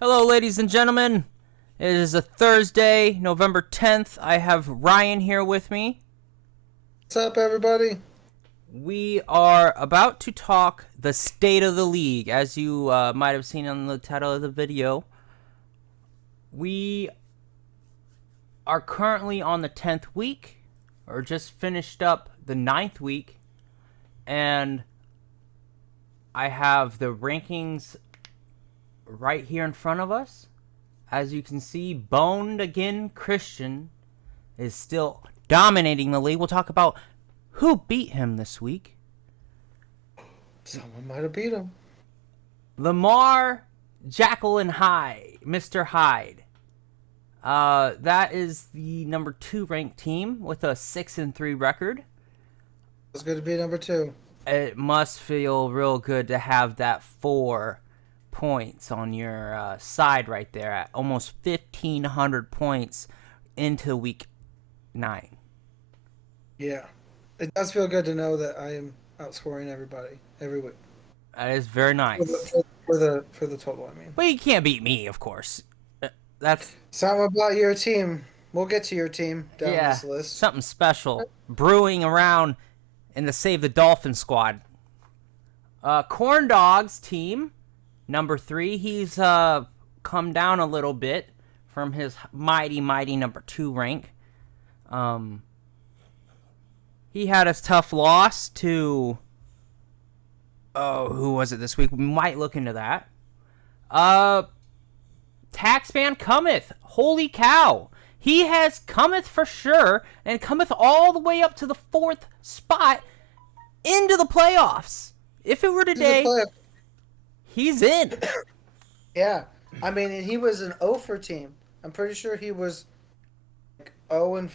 Hello, ladies and gentlemen. It is a Thursday, November 10th. I have Ryan here with me. What's up, everybody? We are about to talk the state of the league. As you might have seen on the title of the video, we are currently on the 10th week, or just finished up the 9th week, and I have the rankings right here in front of us. As you can see, Boned Again Christian is still dominating the league. We'll talk about who beat him this week. Someone might have beat him. Lamar, Jackal, and Hyde, Mr. Hyde. That is the number 2 ranked team with a 6-3 record. It's good to be number 2. It must feel real good to have that 4 points on your side right there at almost 1,500 points into week 9. Yeah. It does feel good to know that I am outscoring everybody every week. That is very nice. For the total, I mean. But you can't beat me, of course. That's something about your team. We'll get to your team down this list. Something special brewing around in the Save the Dolphin squad. Corn Dog's team, number 3. He's come down a little bit from his mighty number 2 rank. He had a tough loss to... who was it this week? We might look into that. Taxman cometh. Holy cow. He has cometh for sure, and cometh all the way up to the 4th spot into the playoffs. If it were today, he's in. Yeah. I mean, he was an 0 for team. I'm pretty sure he was like 0-4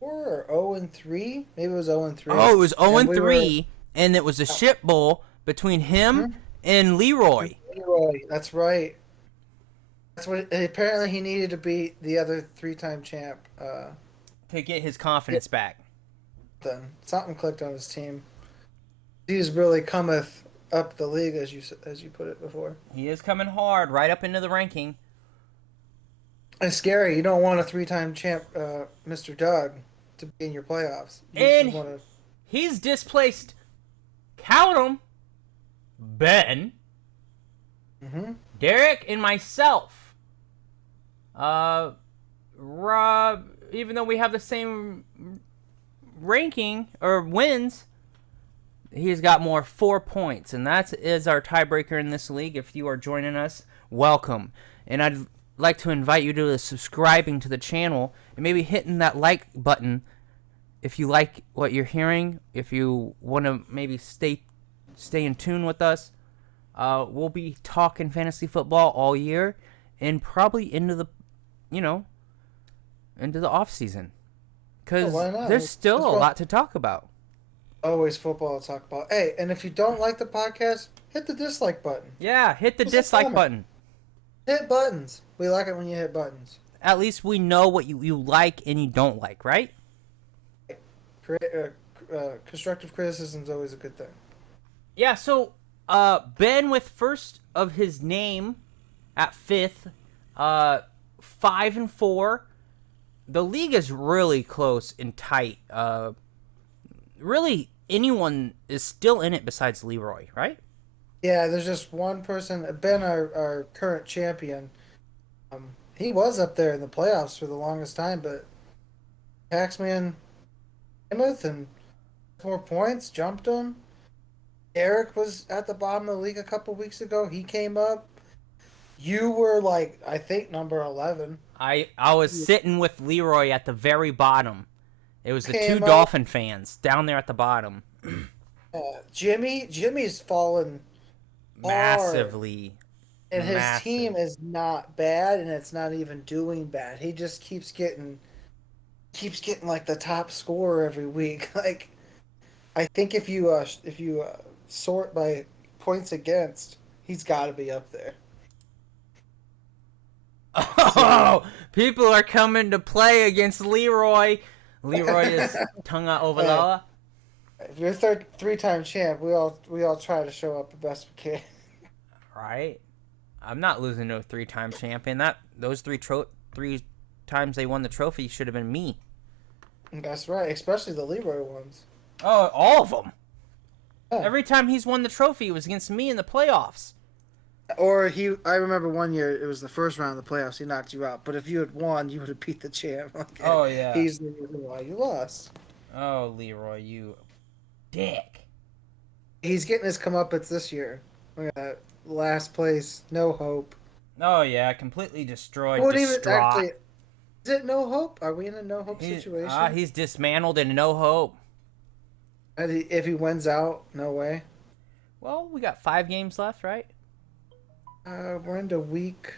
or 0-3. Maybe it was 0-3. Oh, it was 0-3, and it was a shit bowl between him and Leroy. That's right. That's what. Apparently, he needed to beat the other 3-time champ to get his confidence back. Then something clicked on his team. He's really cometh up the league, as you put it before. He is coming hard, right up into the ranking. It's scary. You don't want a 3-time champ, Mr. Doug, to be in your playoffs. He's displaced. Count them. Ben, Derek, and myself. Rob, even though we have the same ranking or wins, he's got more 4 points, and that is our tiebreaker in this league. If you are joining us, welcome. And I'd like to invite you to subscribing to the channel and maybe hitting that like button if you like what you're hearing. If you want to maybe stay in tune with us. We'll be talking fantasy football all year and probably into the off season, because there's still a lot to talk about. Always football to talk about. Hey, and if you don't like the podcast, hit the dislike button. Yeah, hit the dislike button. Hit buttons. We like it when you hit buttons. At least we know what you like and you don't like, right? Constructive criticism is always a good thing. Yeah, so Ben with first of his name at 5th, 5-4. The league is really close and tight. Really, anyone is still in it besides Leroy, right? Yeah, there's just one person. Ben, our current champion, he was up there in the playoffs for the longest time, but Taxman Plymouth and more points, jumped him. Eric was at the bottom of the league a couple weeks ago. He came up. You were I think number 11. I was sitting with Leroy at the very bottom. It was the 2 Dolphin fans down there at the bottom. Jimmy's fallen massively. And his team is not bad, and it's not even doing bad. He just keeps getting the top scorer every week. I think if you sort by points against, he's got to be up there. Oh, people are coming to play against Leroy. Leroy is Tunga Ovaloa. If you're a 3-time champ, we all try to show up the best we can. Right. I'm not losing to a 3-time champion. Those three times they won the trophy should have been me. That's right, especially the Leroy ones. Oh, all of them. Yeah. Every time he's won the trophy, it was against me in the playoffs. Or I remember one year it was the first round of the playoffs. He knocked you out, but if you had won, you would have beat the champ. Okay. Oh, yeah. He's the reason why you lost. Oh, Leroy, you dick. He's getting his comeuppance this year. Look at that. Last place, no hope. Oh, yeah, completely destroyed, What even distraught. actually? Is it no hope? Are we in a no hope situation? He's dismantled and no hope. And if he wins out, no way. Well, we got 5 games left, right? We're into week.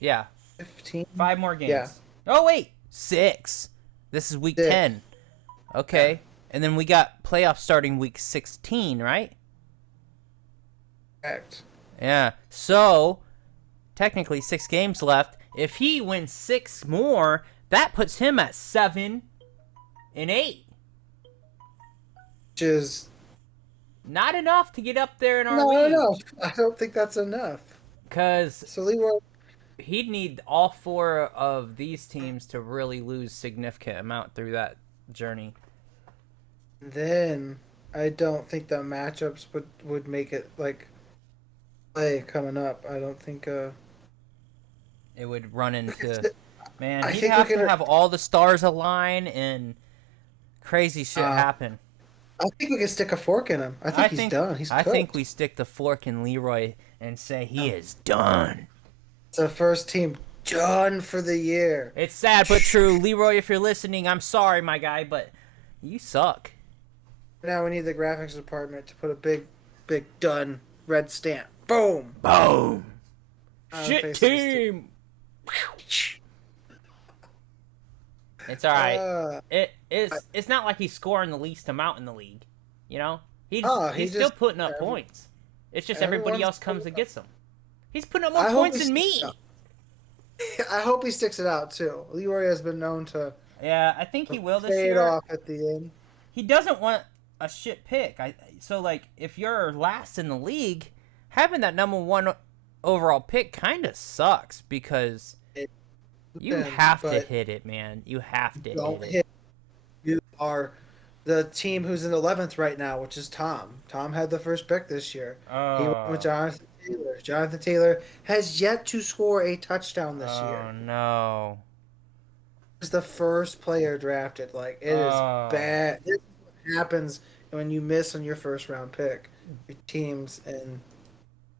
Yeah. 15. 5 more games. Yeah. Oh, wait. 6. This is week 6. 10. Okay. Yeah. And then we got playoffs starting week 16, right? Correct. Yeah. So, technically 6 games left. If he wins 6 more, that puts him at 7-8. Which is not enough to get up there in our league. No. I don't think that's enough. Because so Leroy, he'd need all 4 of these teams to really lose significant amount through that journey. Then I don't think the matchups would make it like play coming up. I don't think it would run into man. I He'd think have to have all the stars align and crazy shit happen. I think we can stick a fork in him. I think he's done. He's cooked. I think we stick the fork in Leroy and say he is done. It's the first team done for the year. It's sad but true. Leroy, if you're listening, I'm sorry, my guy, but you suck. Now we need the graphics department to put a big done red stamp. Boom. Boom. Shit team. It's all right. It's not like he's scoring the least amount in the league. You know? He's still putting up points. It's just everybody else comes and gets them. He's putting up more points than me. I hope he sticks it out, too. Leroy has been known to... Yeah, I think he will this year. Fade off at the end. He doesn't want a shit pick. So, like, if you're last in the league, having that number 1 overall pick kind of sucks because you have to hit it, man. You have to hit it. You are the team who's in 11th right now, which is Tom. Tom had the first pick this year. He went with Jonathan Taylor. Jonathan Taylor has yet to score a touchdown this year. Oh, no. He's the first player drafted. Like, it is bad. This is what happens when you miss on your first round pick. Your teams and...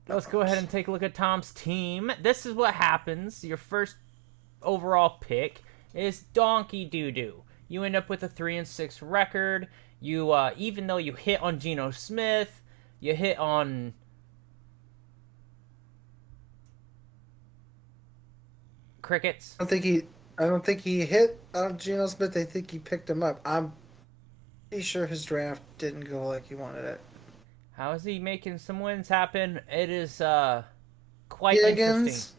Let's go ahead and take a look at Tom's team. This is what happens. Your first overall pick is donkey doo-doo. You end up with a 3-6 record. You even though you hit on Geno Smith, you hit on crickets. I don't think he hit on Geno Smith. I think he picked him up. I'm pretty sure his draft didn't go like he wanted it. How is he making some wins happen? It is quite interesting.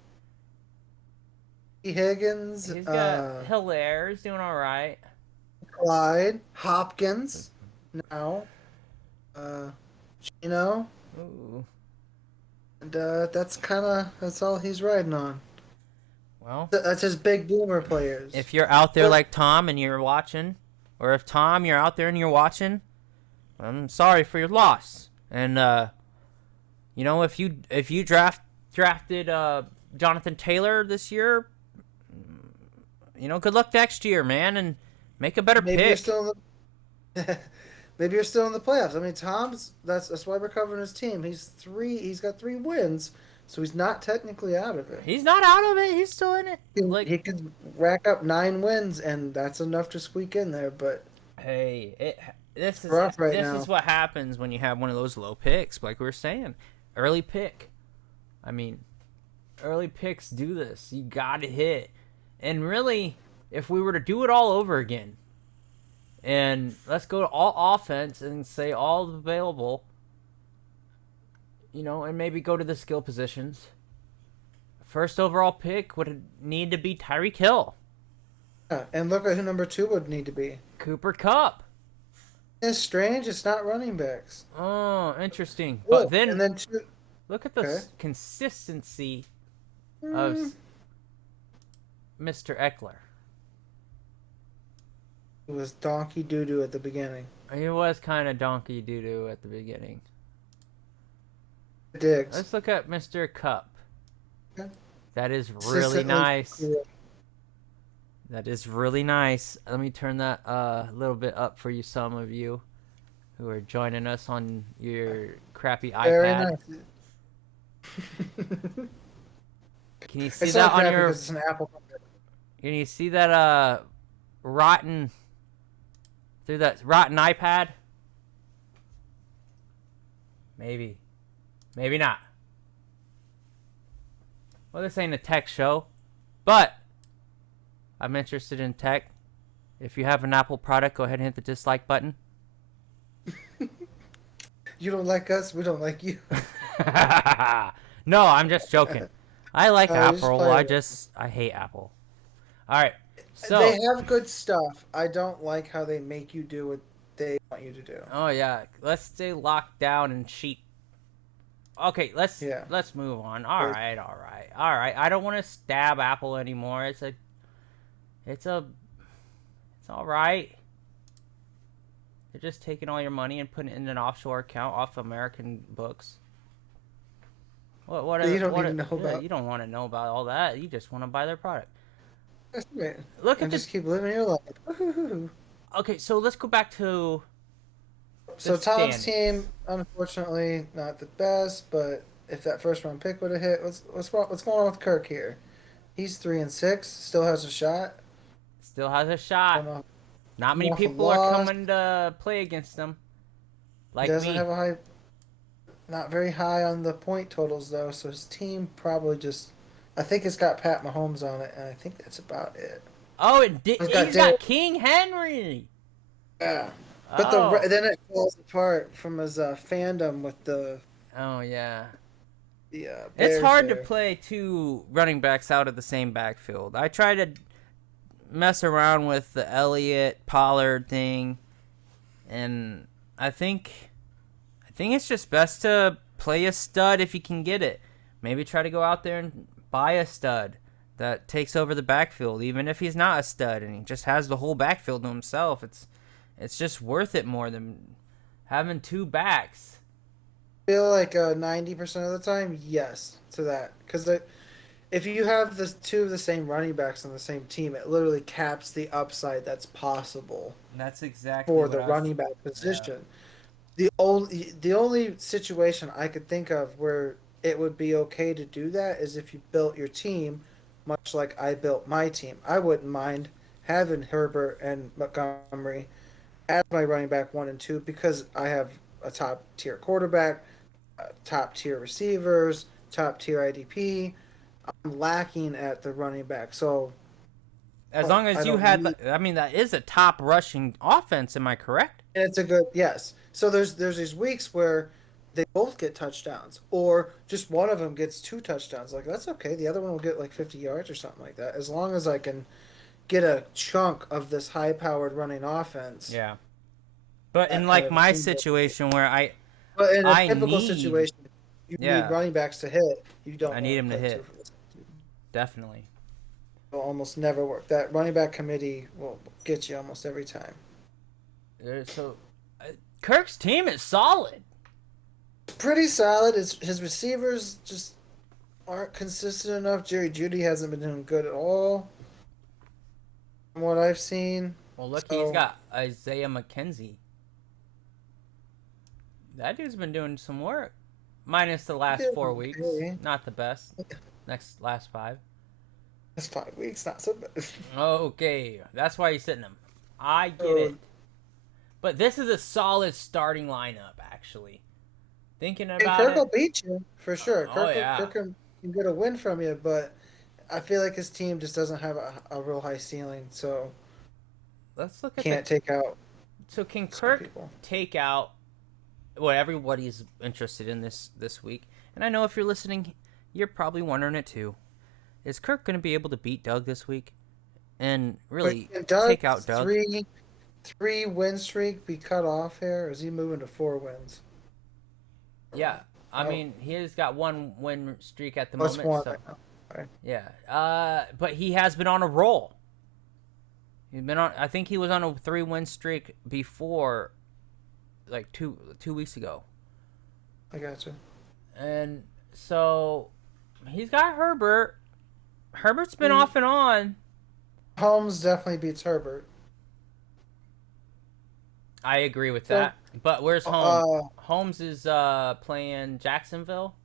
Higgins. He's got Hilaire's doing all right. Clyde. Hopkins. Now. Gino. Ooh. And that's all he's riding on. Well. That's his big boomer players. If you're out there like Tom and you're watching, or if Tom, you're out there and you're watching, I'm sorry for your loss. And you know, if you drafted Jonathan Taylor this year, you know, good luck next year, man, and make a better pick. Maybe you're still in the playoffs. I mean, that's why we're covering his team. He's got 3 wins, so he's not technically out of it. He's not out of it. He's still in it. He could rack up 9 wins, and that's enough to squeak in there. But hey, this is what happens when you have one of those low picks, like we were saying. Early pick. I mean, early picks do this. You got to hit. And really, if we were to do it all over again, and let's go to all offense and say all available, you know, and maybe go to the skill positions. First overall pick would need to be Tyreek Hill. Yeah, and look at who number 2 would need to be. Cooper Kupp. It's strange. It's not running backs. Oh, interesting. Cool. But then Look at the Okay. consistency of Mr. Eckler. It was donkey doo doo at the beginning. He was kind of donkey doo-doo at the beginning. Diggs. Let's look at Mr. Cup. Okay. That is really Consistently nice. great. That is really nice. Let me turn that a little bit up for you, some of you who are joining us on your crappy Very iPad. nice. Can you see It's that not on crappy your? because it's an Apple. Can you see that rotten through that rotten iPad? Maybe, maybe not. Well, this ain't a tech show, but I'm interested in tech. If you have an Apple product, go ahead and hit the dislike button. You don't like us, we don't like you. No, I'm just joking. I like Apple. Just I hate Apple. All right. So they have good stuff. I don't like how they make you do what they want you to do. oh yeah, let's stay locked down and cheat. Okay, let's move on. All right. I don't want to stab Apple anymore. It's all right. They're just taking all your money and putting it in an offshore account off American books. What you don't need to know about. You don't want to know about all that. You just want to buy their product. That's right. Look at and this. just keep living your life. Okay, so let's go back to. So Tom's team, unfortunately, not the best. But if that first round pick would have hit, what's going on with Kirk here? He's 3-6, still has a shot. Still has a shot. Not many people are coming to play against him. Like me. Doesn't have a high. Not very high on the point totals though, so his team probably just. I think it's got Pat Mahomes on it, and I think that's about it. Oh, it did. He's got King Henry. Yeah, but then it falls apart from his fandom with the. Oh yeah. Yeah. It's hard to play two running backs out of the same backfield. I try to mess around with the Elliott Pollard thing, and I think it's just best to play a stud if you can get it. Maybe try to go out there and buy a stud that takes over the backfield, even if he's not a stud and he just has the whole backfield to himself. It's just worth it more than having two backs. I feel like 90% of the time, yes, to that. Because if you have the two of the same running backs on the same team, it literally caps the upside that's possible. That's exactly for the running back position. Yeah. The only situation I could think of where it would be okay to do that is if you built your team much like I built my team. I wouldn't mind having Herbert and Montgomery as my running back 1 and 2 because I have a top tier quarterback, top tier receivers, top tier IDP. I'm lacking at the running back, so as long as you had, that is a top rushing offense. Am I correct? And it's a good yes. So there's these weeks where they both get touchdowns, or just one of them gets 2 touchdowns. Like that's okay. The other one will get like 50 yards or something like that. As long as I can get a chunk of this high-powered running offense. Yeah. But in like my situation where but in a typical situation, you need running backs to hit. You don't. I need him to hit. Definitely. It will almost never work. That running back committee will get you almost every time. So, Kirk's team is solid. Pretty solid. His receivers just aren't consistent enough. Jerry Jeudy hasn't been doing good at all, from what I've seen. Well, look, he's got Isaiah McKenzie. That dude's been doing some work. Minus the last 4 weeks. Not the best. Last 5. That's 5 weeks, not so bad. Okay, that's why you're sitting him. I get it. But this is a solid starting lineup, actually. Thinking about Kirk will beat you, for sure. Yeah. Kirk can get a win from you, but I feel like his team just doesn't have a real high ceiling, so let's look at take out. So can Kirk take out what everybody's interested in this week? And I know if you're listening, you're probably wondering it too. Is Kirk going to be able to beat Doug this week and really take out Doug? 3 win streak be cut off here? Or is he moving to 4 wins? Yeah. I mean, he has got 1 win streak at the plus moment. one. So Right. yeah. But he has been on a roll. He's been on. I think he was on a 3-win streak before, like two weeks ago. I got you. And so he's got Herbert. Herbert's been off and on. Holmes definitely beats Herbert. I agree with that. But where's Holmes? Holmes is playing Jacksonville.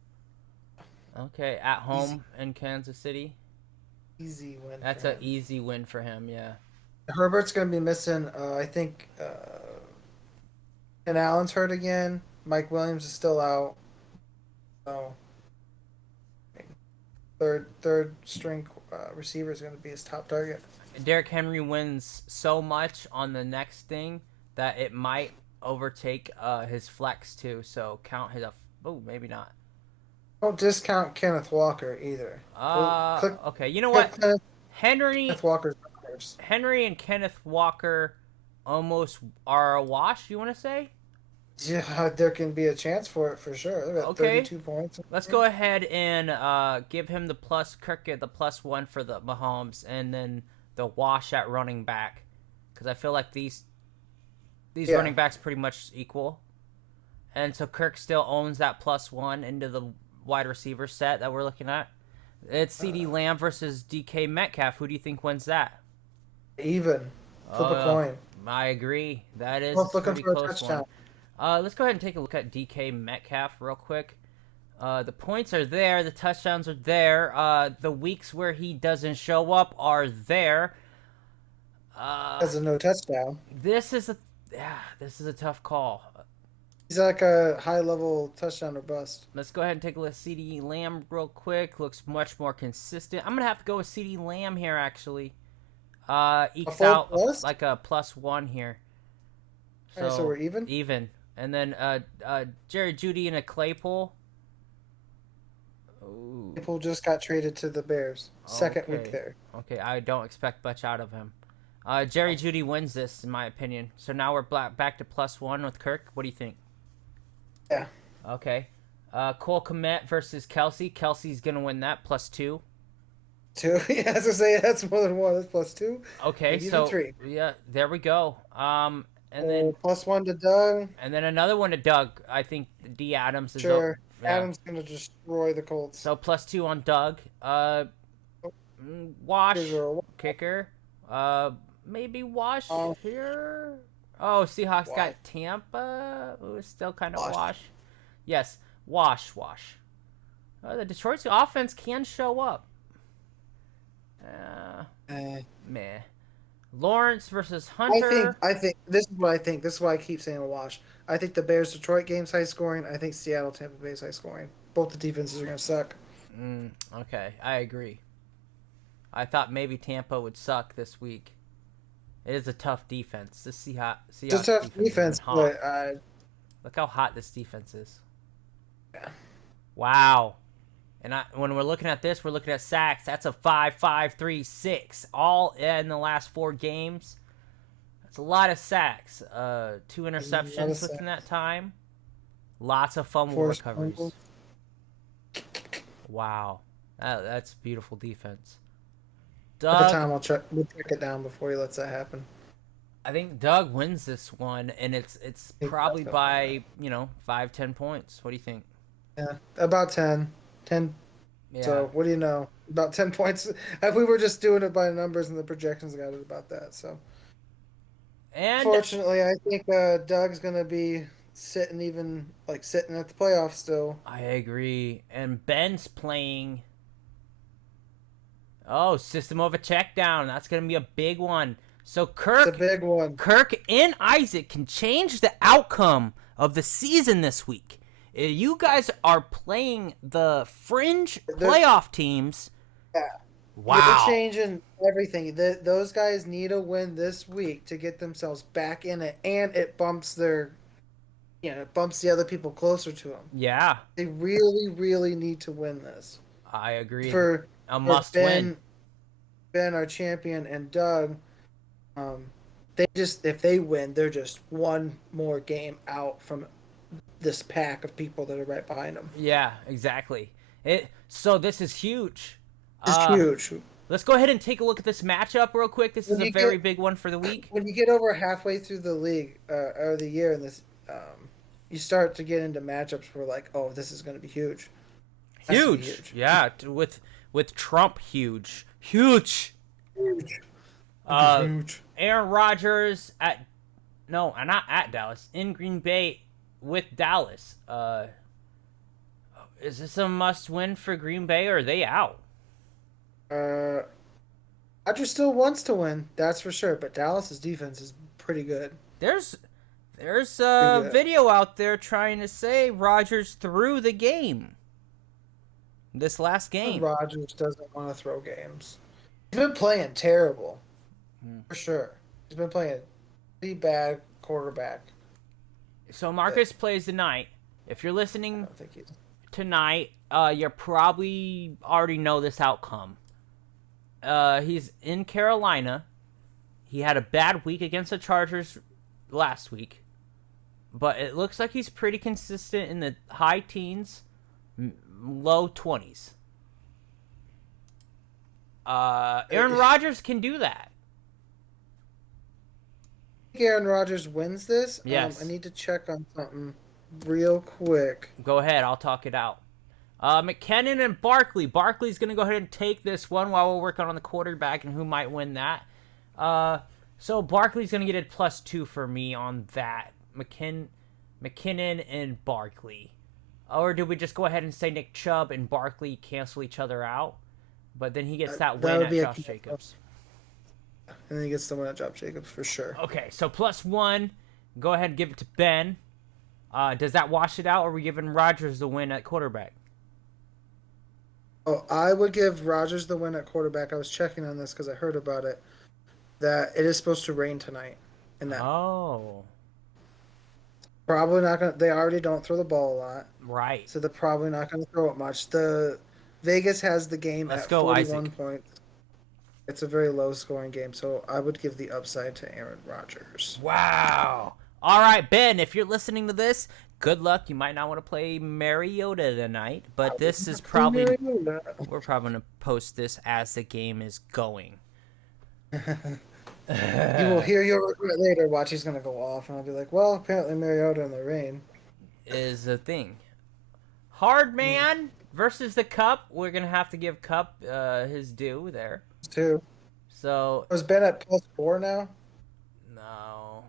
Okay, at home in Kansas City. Easy win. That's an easy win for him. Yeah. Herbert's going to be missing. I think. And Allen's hurt again. Mike Williams is still out. So third string receiver is going to be his top target. Derrick Henry wins so much on the next thing that it might overtake his flex too. So count his. Oh, maybe not. Don't discount Kenneth Walker either. Okay. You know what? Kenneth Walker's first. Henry and Kenneth Walker almost are a wash. You want to say? Yeah, there can be a chance for it for sure. They're at 32 points. Let's go ahead and give him the plus. Kirk get the +1 for the Mahomes, and then the wash at running back, because I feel like these running backs pretty much equal, and so Kirk still owns that +1 into the wide receiver set that we're looking at. It's CeeDee Lamb versus DK Metcalf. Who do you think wins that? Even. Flip a coin. I agree. That is Both a looking pretty for a close touchdown. one. Let's go ahead and take a look at DK Metcalf real quick. The points are there. The touchdowns are there. The weeks where he doesn't show up are there. Has a no touchdown. This is a tough call. He's like a high-level touchdown or bust. Let's go ahead and take a look at CeeDee Lamb real quick. Looks much more consistent. I'm going to have to go with CeeDee Lamb here, actually. Ekes out plus? like a +1 here. So, right, so we're even? Even. And then Jerry Jeudy and a Claypool. Ooh. Claypool just got traded to the Bears. Second week there. Okay, I don't expect much out of him. Jerry Jeudy wins this, in my opinion. So now we're back to +1 with Kirk. What do you think? Yeah. Okay. Cole Kmet versus Kelsey. Kelsey's going to win that, +2. 2? Yeah, as I say, that's more than 1. That's +2. Okay, maybe so 3. Yeah, there we go. And then +1 to Doug. And then another one to Doug. I think D Adams is sure. up. Yeah. Adams gonna destroy the Colts. So +2 on Doug. Wash kicker. Maybe wash here. Oh, Seahawks got Tampa. Ooh, still kind of wash. Yes, wash. The Detroit's offense can show up. Meh. Lawrence versus Hunter. I think this is what I think. This is why I keep saying a wash. I think the Bears Detroit game's high scoring. I think Seattle Tampa Bay's high scoring. Both the defenses are gonna suck. Okay, I agree. I thought maybe Tampa would suck this week. It is a tough defense. The Seahawks it's a tough defense, but look how hot this defense is. Yeah. Wow. And when we're looking at this, we're looking at sacks. That's a 5, 5, 3, 6, all in the last 4 games. That's a lot of sacks. 2 interceptions within that time. Lots of fumble recoveries. Wow, that's beautiful defense. Doug, at the time, we'll check it down before he lets that happen. I think Doug wins this one, and it's probably by 5-10 points. What do you think? Yeah, about 10. Yeah. So what do you know? About 10 points. If we were just doing it by numbers and the projections got it about that. So, and fortunately, I think Doug's gonna be sitting at the playoffs still. I agree. And Ben's playing. System of a check down. That's gonna be a big one. So Kirk, it's a big one. Kirk and Isaac can change the outcome of the season this week. You guys are playing the fringe playoff teams. Yeah. Wow. They're changing everything. Those guys need a win this week to get themselves back in it, and it bumps the other people closer to them. Yeah. They really, really need to win this. I agree. For a must win. Ben, our champion, and Doug, if they win, they're just one more game out from this pack of people that are right behind him. Yeah, exactly. So this is huge. It's Uh, huge. let's go ahead and take a look at this matchup real quick. This is When a you very get big one for the week. when you get over halfway through the league or the year, and this, you start to get into matchups where like, oh, this is going to be huge. Has to be Huge. Yeah, with Trump huge. Huge. Huge. Uh Huge. Aaron Rodgers not at Dallas, in Green Bay with Dallas. Is this a must win for Green Bay, or are they out? Rodgers still wants to win, that's for sure. But Dallas's defense is pretty good. There's Pretty a good. video out there trying to say Rodgers threw the game. This last game. Rodgers doesn't want to throw games. He's been playing terrible, for sure. He's been playing pretty bad quarterback. So Marcus plays tonight. If you're I listening don't think he's. tonight, you probably already know this outcome. He's in Carolina. He had a bad week against the Chargers last week, but it looks like he's pretty consistent in the high teens, low 20s. Aaron Rodgers can do that. I think Aaron Rodgers wins this. Yes. I need to check on something real quick. Go ahead, I'll talk it out. McKinnon and Barkley. Barkley's going to go ahead and take this one while we're working on the quarterback and who might win that. So Barkley's going to get a +2 for me on that. McKinnon and Barkley. Or did we just go ahead and say Nick Chubb and Barkley cancel each other out? But then he gets that win would at be a Josh key- Jacobs. And then he gets the win at Josh Jacobs for sure. Okay, so +1. Go ahead and give it to Ben. Does that wash it out, or are we giving Rodgers the win at quarterback? Oh, I would give Rodgers the win at quarterback. I was checking on this because I heard about it. That it is supposed to rain tonight. And that Oh, probably not going to. They already don't throw the ball a lot. right. So they're probably not going to throw it much. The Vegas has the game Let's at go, 41 Isaac. points. It's a very low scoring game, so I would give the upside to Aaron Rodgers. Wow. All right, Ben, if you're listening to this, good luck. You might not want to play Mariota tonight, but this is probably we're probably going to post this as the game is going. You will hear your regret later. Watch, he's going to go off, and I'll be like, well, apparently Mariota in the rain. Is a thing. Hard man versus the Cup. We're going to have to give Cup his due there. Too. So, Has Ben at +4 now? no.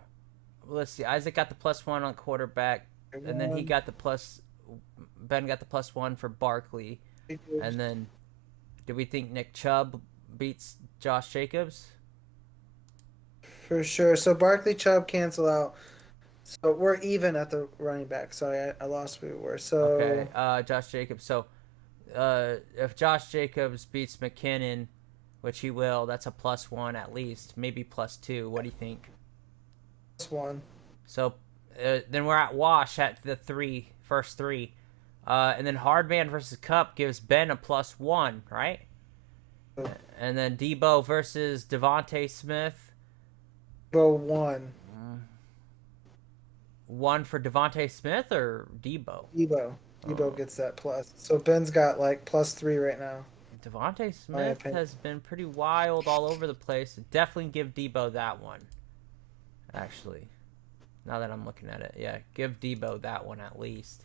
Let's see. Isaac got the +1 on quarterback, and then he got the Ben got the +1 for Barkley. And then, do we think Nick Chubb beats Josh Jacobs? For sure. So Barkley, Chubb cancel out. So we're even at the running back. Sorry, I lost where we were. So Okay, Josh Jacobs. So, if Josh Jacobs beats McKinnon, which he will, that's a +1 at least, maybe +2. What do you think? +1. So, then we're at wash at the first three. And then Hardman versus Cup gives Ben a +1, right? And then Debo versus Devontae Smith. Go 1. 1 for Devontae Smith or Debo? Debo gets that plus. So Ben's got like +3 right now. Devontae Smith has been pretty wild all over the place. Definitely give Debo that one. Actually, now that I'm looking at it, yeah, give Debo that one at least.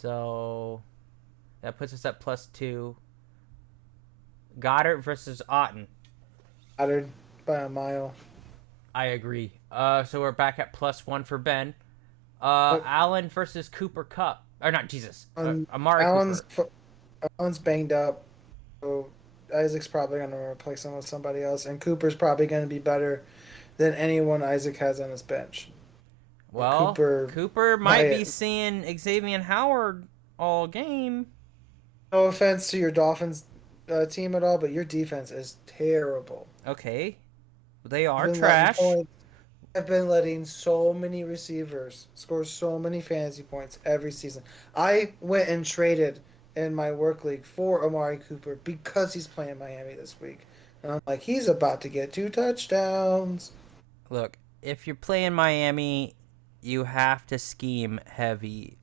So that puts us at +2. Goddard versus Otten. Goddard by a mile. I agree. So we're back at +1 for Ben. Allen versus Cooper Cup. Or not, Jesus. Amari Cooper. Allen's banged up. So Isaac's probably going to replace him with somebody else. And Cooper's probably going to be better than anyone Isaac has on his bench. Well, Cooper might be seeing Xavier Howard all game. No offense to your Dolphins team at all, but your defense is terrible. Okay. They are trash. I've been letting so many receivers score so many fantasy points every season. I went and traded in my work league for Amari Cooper because he's playing Miami this week. And I'm like, he's about to get 2 touchdowns. Look, if you're playing Miami, you have to scheme heavy.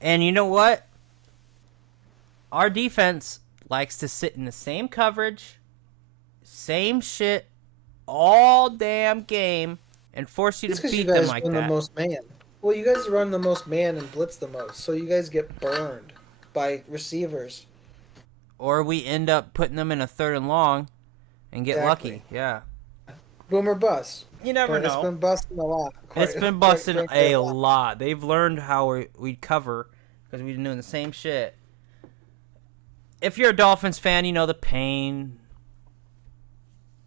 And you know what? Our defense likes to sit in the same coverage, same shit, all damn game, and force you It's to because you beat them guys like run the that. most man. Well, you guys run the most man and blitz the most, so you guys get burned by receivers. Or we end up putting them in a 3rd and long and get Exactly. lucky. Yeah. Boomer bust. You never But it's know. been busting a lot. It's been Quite busting frankly, a a lot. lot. They've learned how we cover because we've been doing the same shit. If you're a Dolphins fan, you know the pain.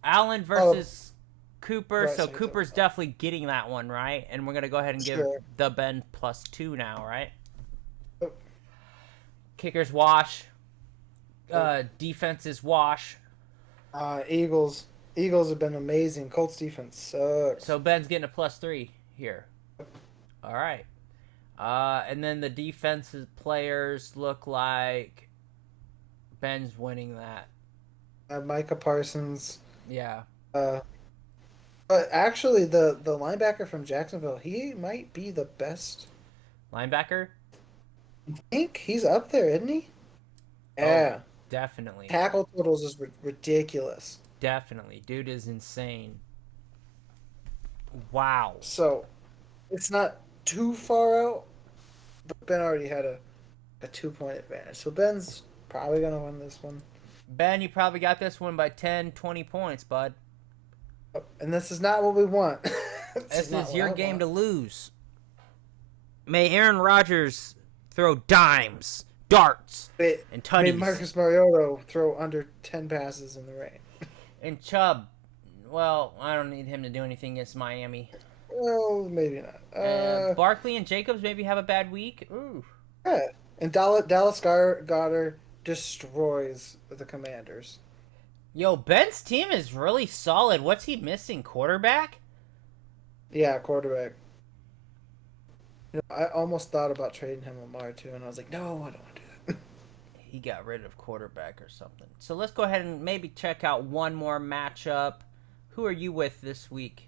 Allen versus Cooper, right, so so Cooper's definitely getting that one, right? And we're going to go ahead and give Sure. the Ben +2 now, right? Oh. Kickers wash. Defenses wash. Eagles have been amazing. Colts defense sucks. So Ben's getting a +3 here. All right. And then the defensive players look like Ben's winning that. Micah Parsons. Yeah. But actually, the linebacker from Jacksonville, he might be the best. Linebacker? I think he's up there, isn't he? Yeah. Definitely. Tackle totals is ridiculous. Definitely. Dude is insane. Wow. So, it's not too far out, but Ben already had a 2-point advantage. So Ben's probably going to win this one. Ben, you probably got this one by 10, 20 points, bud. And this is not what we want. This is your game to lose. May Aaron Rodgers throw dimes, darts, and tutties. Made Marcus Mariota throw under 10 passes in the rain. And Chubb, well, I don't need him to do anything against Miami. Well, maybe not. Barkley and Jacobs maybe have a bad week. Ooh. Yeah. And Dallas Goddard destroys the Commanders. Yo, Ben's team is really solid. What's he missing? Quarterback? Yeah, quarterback. You know, I almost thought about trading him Lamar too, and I was like, no, I don't want to do that. He got rid of quarterback or something. So let's go ahead and maybe check out one more matchup. Who are you with this week?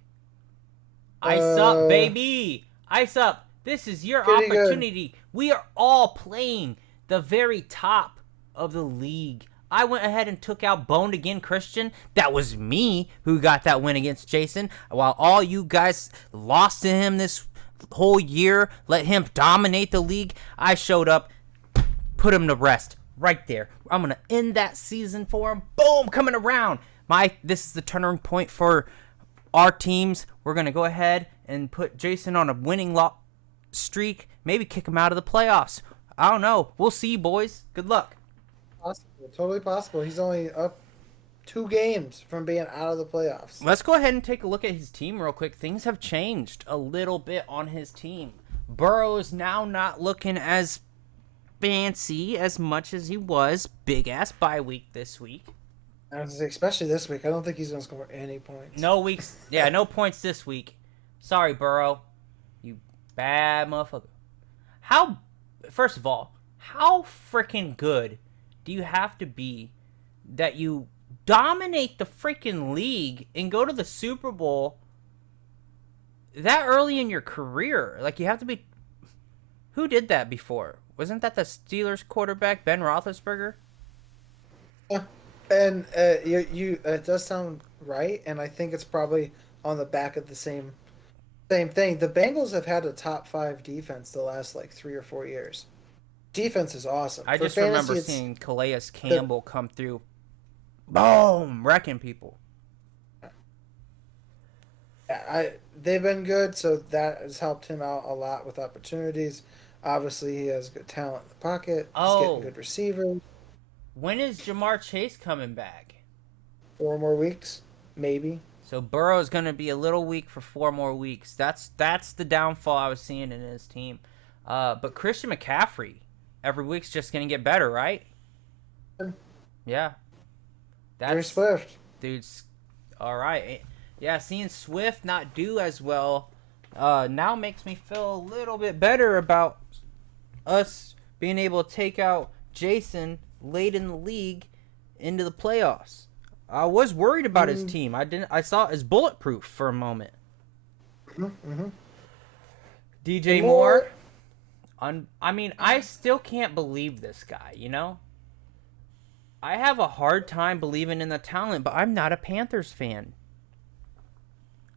Ice up, baby! Ice up! This is your opportunity. Good. We are all playing the very top of the league. I went ahead and took out Boned Again Christian. That was me who got that win against Jason. While all you guys lost to him this whole year, let him dominate the league, I showed up, put him to rest right there. I'm going to end that season for him. Boom, coming around. This is the turning point for our teams. We're going to go ahead and put Jason on a winning streak, maybe kick him out of the playoffs. I don't know. We'll see, boys. Good luck. Possible. Totally possible. He's only up 2 games from being out of the playoffs. Let's go ahead and take a look at his team real quick. Things have changed a little bit on his team. Burrow is now not looking as fancy as much as he was. Big-ass bye week this week. Especially this week. I don't think he's going to score any points. No weeks. Yeah, no points this week. Sorry, Burrow. You bad motherfucker. First of all, how freaking good do you have to be that you dominate the freaking league and go to the Super Bowl that early in your career? Like, you have to be... Who did that before? Wasn't that the Steelers quarterback, Ben Roethlisberger? And it does sound right, and I think it's probably on the back of the same thing. The Bengals have had a top 5 defense the last, 3 or 4 years. Defense is awesome. I just remember seeing Calais Campbell come through. Boom! Wrecking people. They've been good, so that has helped him out a lot with opportunities. Obviously, he has good talent in the pocket. He's getting good receivers. When is Jamar Chase coming back? 4 more weeks, maybe. So Burrow's going to be a little weak for 4 more weeks. That's the downfall I was seeing in his team. But Christian McCaffrey, every week's just going to get better, right? Yeah. Very Swift. Dude's all right. Yeah, seeing Swift not do as well now makes me feel a little bit better about us being able to take out Jason late in the league into the playoffs. I was worried about his team. I saw it as bulletproof for a moment. Mm-hmm. DJ Moore. More. I mean, I still can't believe this guy, you know? I have a hard time believing in the talent, but I'm not a Panthers fan.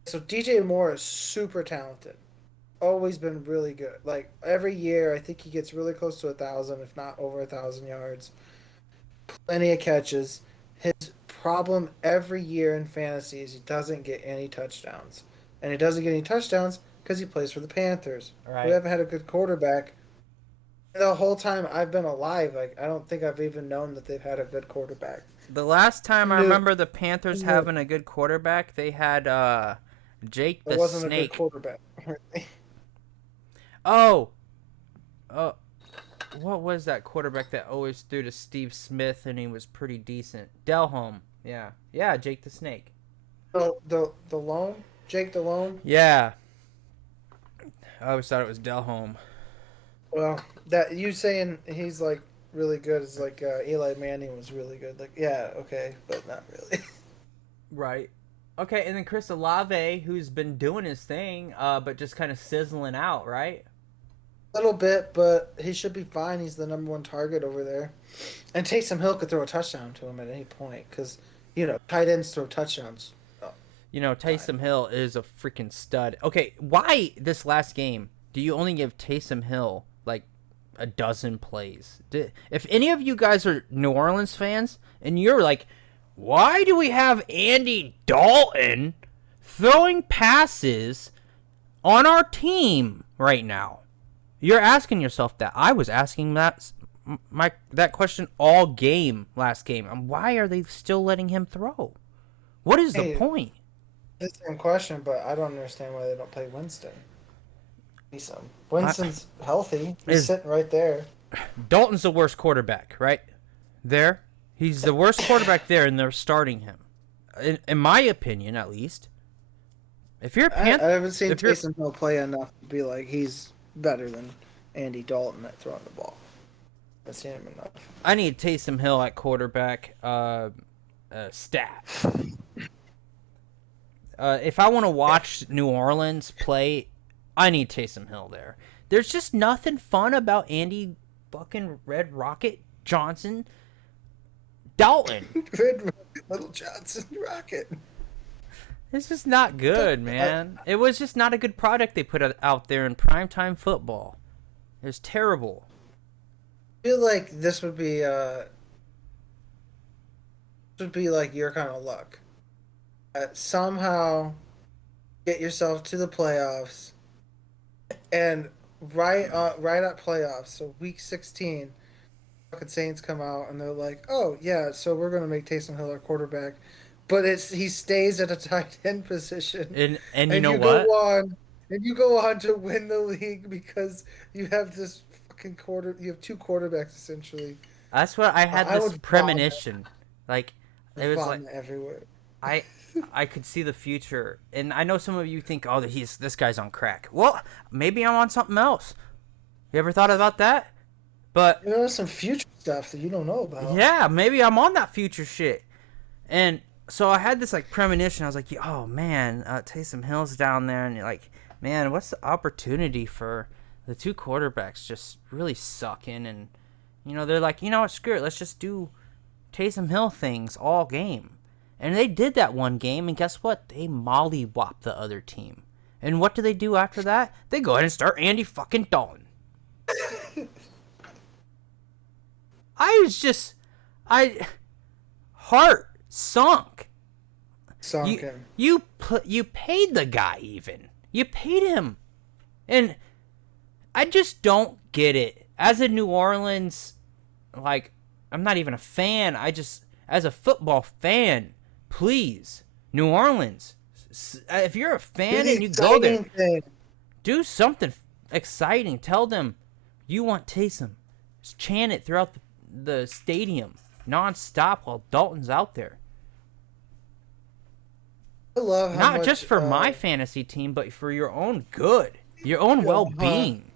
So DJ Moore is super talented. Always been really good. Like every year, I think he gets really close to 1,000, if not over 1,000 yards. Plenty of catches. His problem every year in fantasy is he doesn't get any touchdowns, and he doesn't get any touchdowns because he plays for the Panthers, who Right. haven't had a good quarterback the whole time I've been alive. Like I don't think I've even known that they've had a good quarterback. The last time I No, remember the Panthers no, having a good quarterback, they had Jake it the wasn't a good Snake. quarterback. Oh, uh, what was that quarterback that always threw to Steve Smith and he was pretty decent? Delhomme. Yeah. Yeah, Jake the Snake. The loan, Jake the loan. Yeah. I always thought it was Delhomme. Well, that you saying he's like really good is like Eli Manning was really good. Like yeah, okay, but not really. Right. Okay, and then Chris Olave, who's been doing his thing, but just kind of sizzling out, right? A little bit, but he should be fine. He's the number one target over there. And Taysom Hill could throw a touchdown to him at any point because, tight ends throw touchdowns. Oh, You know, time. Taysom Hill is a freaking stud. Okay, why this last game do you only give Taysom Hill like a dozen plays? If any of you guys are New Orleans fans and you're like, why do we have Andy Dalton throwing passes on our team right now? You're asking yourself that. I was asking that question all game last game. Why are they still letting him throw? What is the Hey, point? it's the same question, but I don't understand why they don't play Winston. I, Winston's healthy. He's is sitting right there. Dalton's the worst quarterback, right? There. He's the worst quarterback there, and they're starting him. In my opinion, at least. If you're a I haven't seen if you're Taysom Hill play enough to be like he's better than Andy Dalton at throwing the ball. I've seen him enough. I need Taysom Hill at quarterback stat. If I want to watch New Orleans play, I need Taysom Hill there. There's just nothing fun about Andy fucking Red Rocket Johnson Dalton. Red Little Johnson Rocket. It's just not good, man. It was just not a good product they put out there in primetime football. It was terrible. I feel like this would be like your kind of luck. Somehow get yourself to the playoffs, and right at playoffs, so week 16, fucking Saints come out and they're like, oh yeah, so we're gonna make Taysom Hill our quarterback, but he stays at a tight end position, And you and know you what? you go on to win the league because you have this fucking you have two quarterbacks essentially. That's what I had I this would premonition. Like it was like vomit everywhere. I I could see the future, and I know some of you think, oh, this guy's on crack. Well, maybe I'm on something else. You ever thought about that? But There's some future stuff that you don't know about. yeah, maybe I'm on that future shit. And so I had this like premonition. I was like, oh man, Taysom Hill's down there, and you're like, man, what's the opportunity for the two quarterbacks just really sucking? And they're like, you know what, screw it, let's just do Taysom Hill things all game. And they did that one game, and guess what? They mollywopped the other team. And what do they do after that? They go ahead and start Andy fucking Dalton. Heart sunk. Sunken. You paid the guy even. You paid him. And I just don't get it. As a New Orleans, like, I'm not even a fan. As a football fan, please, New Orleans, if you're a fan and you go there, do something exciting. Tell them you want Taysom. Just chant it throughout the stadium nonstop while Dalton's out there. I love how Not just for my fantasy team, but for your own good, your own well-being.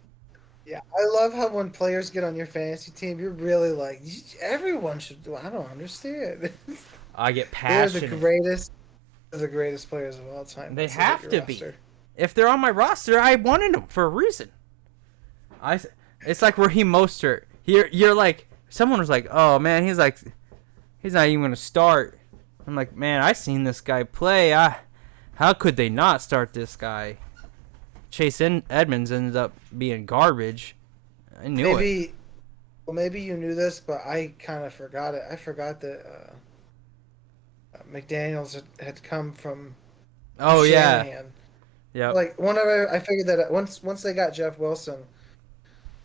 Yeah, I love how when players get on your fantasy team, you're really like, everyone should do. I don't understand. I get They're passionate. the greatest players of all time. They Let's look have at to your be. roster. if they're on my roster, I wanted them for a reason. It's like Raheem Mostert. You're like, someone was like, oh man, he's not even gonna start. I'm like, man, I seen this guy play. How could they not start this guy? Chase Edmonds ended up being garbage. I knew it. Well, maybe you knew this, but I kind of forgot it. I forgot that McDaniels had come from Oh yeah, Shanahan. yep. Like whenever I figured that once they got Jeff Wilson,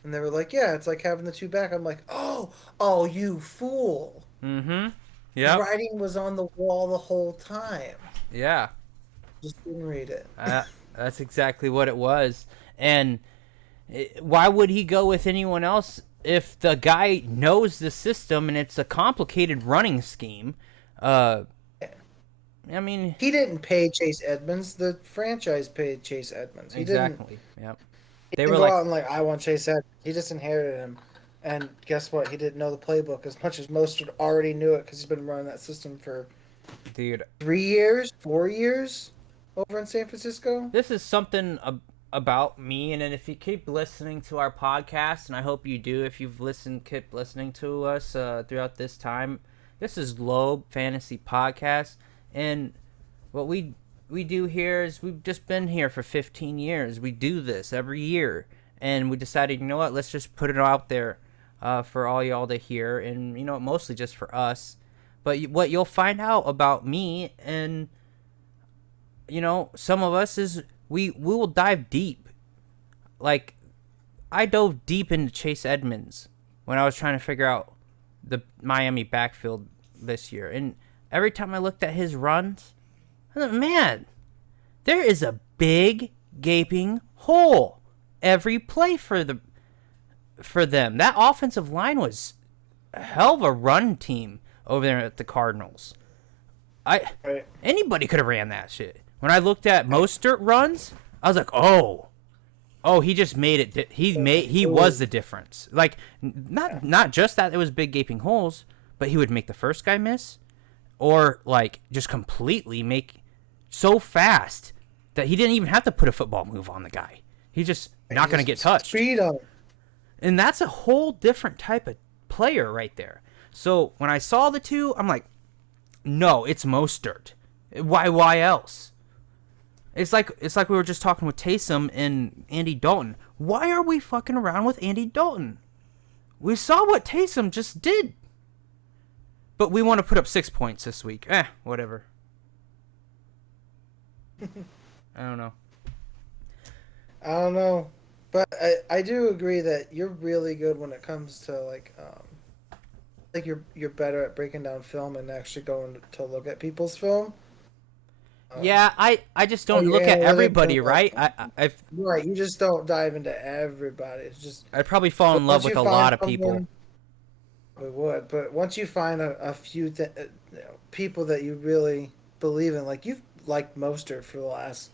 and they were like, yeah, it's like having the two back. I'm like, oh, you fool! Mm-hmm. The Yep. writing was on the wall the whole time. Yeah. Just didn't read it. That's exactly what it was. And why would he go with anyone else if the guy knows the system and it's a complicated running scheme? I mean, He didn't pay Chase Edmonds. The franchise paid Chase Edmonds. He exactly. Yep. They didn't were go like, out and like, I want Chase Edmonds. He just inherited him. And guess what? He didn't know the playbook as much as most already knew it because he's been running that system for dude, 3 years, 4 years over in San Francisco. this is something about me. And then if you keep listening to our podcast, and I hope you do, if you've kept listening to us throughout this time, this is Lobe Fantasy Podcast. And what we do here is we've just been here for 15 years. We do this every year. And we decided, you know what, let's just put it out there for all y'all to hear. And, you know, mostly just for us. But what you'll find out about me and, you know, some of us is we will dive deep. Like, I dove deep into Chase Edmonds when I was trying to figure out the Miami backfield this year. And every time I looked at his runs, I thought, man, there is a big gaping hole every play for them. That offensive line was a hell of a run team over there at the Cardinals. Right. Anybody could have ran that shit. When I looked at Mostert runs, I was like, oh, he just made it. He was the difference. Like, not just that it was big gaping holes, but he would make the first guy miss, or like just completely make so fast that he didn't even have to put a football move on the guy. He's just not going to get touched. Speed on. And that's a whole different type of player right there. So when I saw the two, I'm like, no, it's Mostert. Why else? It's like we were just talking with Taysom and Andy Dalton. Why are we fucking around with Andy Dalton? We saw what Taysom just did. But we want to put up 6 points this week. Whatever. I don't know. But I do agree that you're really good when it comes to like you're better at breaking down film and actually going to look at people's film. Yeah, I just don't look at everybody, right? Right, you just don't dive into everybody. It's just I'd probably fall in love with a lot of people. We would, but once you find a few people that you really believe in, like you've liked Mostert for the last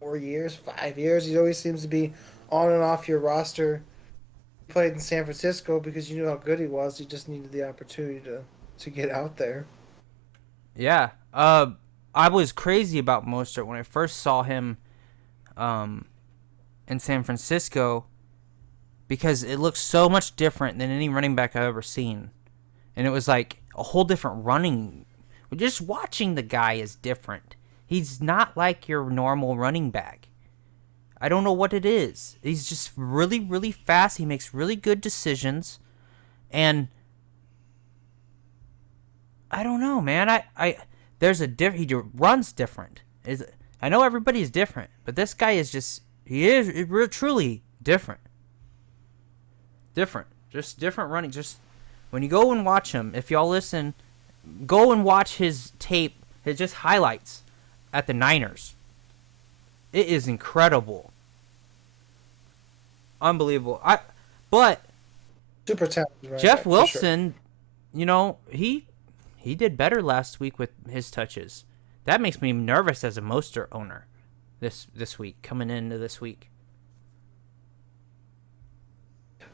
4 years, 5 years. He always seems to be on and off your roster. He played in San Francisco because you knew how good he was. You just needed the opportunity to get out there. Yeah. I was crazy about Mostert when I first saw him in San Francisco because it looked so much different than any running back I've ever seen. And it was like a whole different running. Just watching the guy is different. He's not like your normal running back. I don't know what it is. He's just really, really fast. He makes really good decisions. And I don't know, man. There's he runs different. I know everybody's different, but this guy is just truly different. Just different running. Just when you go and watch him, if y'all listen, go and watch his tape, his just highlights at the Niners. It is incredible. Unbelievable. But super talented. Right Jeff back, Wilson, you know, he did better last week with his touches. That makes me nervous as a Mostert owner this week, coming into this week.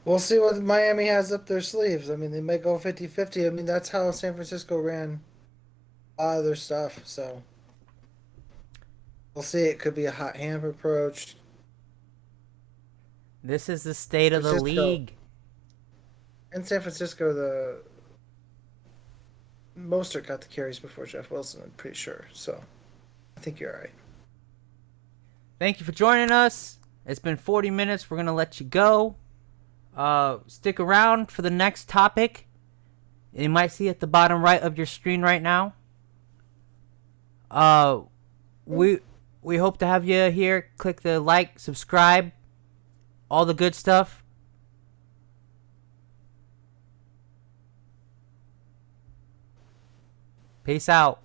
We'll see what Miami has up their sleeves. I mean, they may go 50-50. I mean, that's how San Francisco ran a lot of their stuff. So We'll see. It could be a hot hand approach. This is the state of the Francisco. league. In San Francisco, the Mostert got the carries before Jeff Wilson, I'm pretty sure. So I think you're all right. Thank you for joining us. It's been 40 minutes. We're going to let you go. Stick around for the next topic. You might see at the bottom right of your screen right now. We hope to have you here. Click the like, subscribe, all the good stuff. Peace out.